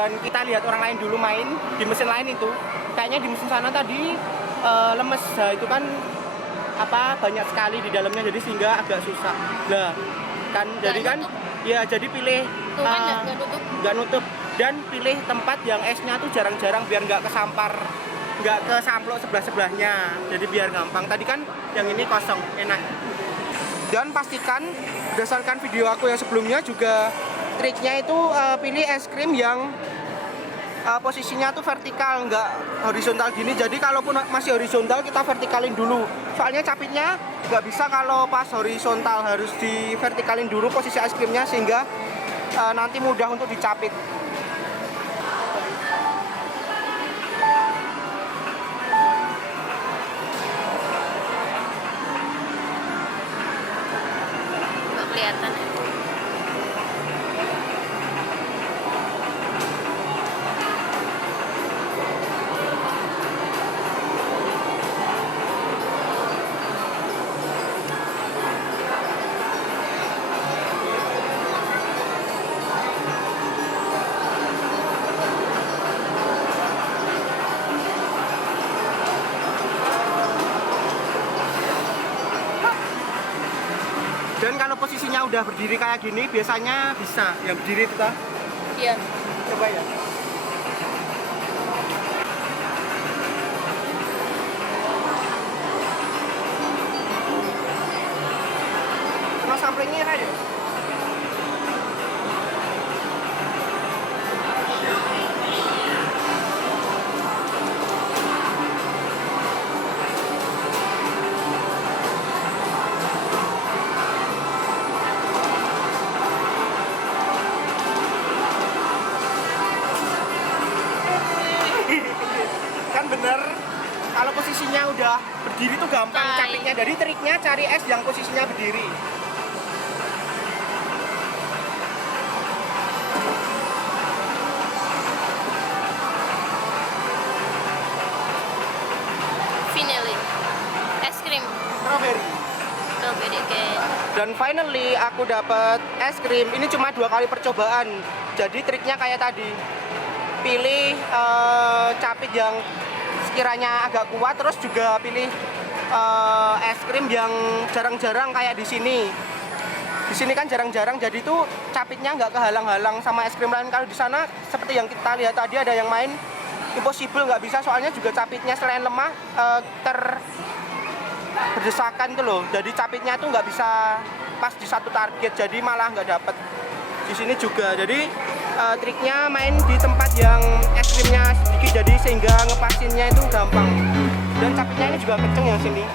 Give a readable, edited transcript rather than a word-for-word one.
Dan kita lihat orang lain dulu main di mesin lain itu, kayaknya di mesin sana tadi lemes. Nah, itu kan banyak sekali di dalamnya, jadi sehingga agak susah. Nah, kan jadi kan ya, jadi pilih nggak nutup dan pilih tempat yang esnya tuh jarang-jarang biar nggak kesamplok sebelah-sebelahnya, jadi biar gampang. Tadi kan yang ini kosong, enak. Dan pastikan berdasarkan video aku yang sebelumnya juga triknya itu pilih es krim yang posisinya tuh vertikal, nggak horizontal gini. Jadi kalaupun masih horizontal kita vertikalin dulu, soalnya capitnya nggak bisa kalau pas horizontal, harus di vertikalin dulu posisi es krimnya sehingga nanti mudah untuk dicapit. Kelihatan. Dan kalau posisinya udah berdiri kayak gini, biasanya bisa yang berdiri itu kan? Iya. Coba ya. Mau samplingnya aja. Kan bener, kalau posisinya udah berdiri tuh gampang capitnya. Jadi triknya cari es yang posisinya berdiri. Finally, es krim Strawberry. oke. Dan finally aku dapat es krim. Ini cuma 2 kali percobaan. Jadi triknya kayak tadi, pilih capit yang sekiranya agak kuat, terus juga pilih es krim yang jarang-jarang kayak di sini. Di sini kan jarang-jarang, jadi tuh capitnya nggak kehalang-halang sama es krim lain. Kalau di sana seperti yang kita lihat tadi ada yang main impossible, nggak bisa, soalnya juga capitnya selain lemah berdesakan tuh loh. Jadi capitnya tuh nggak bisa pas di satu target, jadi malah nggak dapet. Di sini juga, jadi triknya main di tempat yang es krimnya sedikit, jadi sehingga ngepasinnya itu gampang. Dan capitnya ini juga kenceng yang sini.